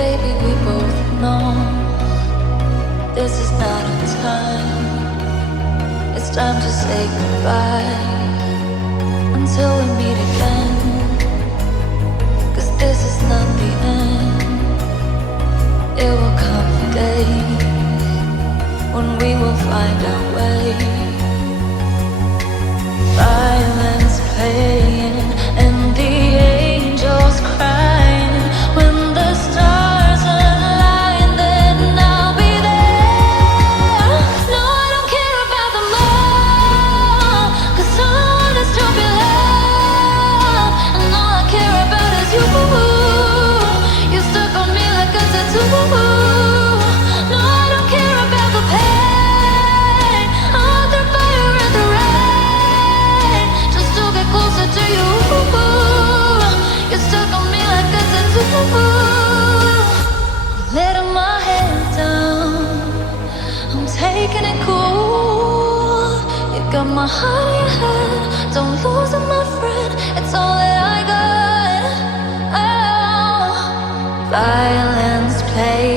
baby, we both know this is not a time. It's time to say goodbye until we meet again. 'Cause this is not the end. It will come a day when we will find our way. Violence playing and the angels crying. When the stars align, then I'll be there. No, I don't care about them all, 'cause all I want is to be loved. And all I care about is you. You stuck on me like a tattoo. No, I don't care about the pain, all the fire and the rain, just to get closer to you. You stuck on me like a tattoo. Letting my head down, I'm taking it cool. You got my heart in your head, don't lose it, my friend. It's all that I got. Oh, violence play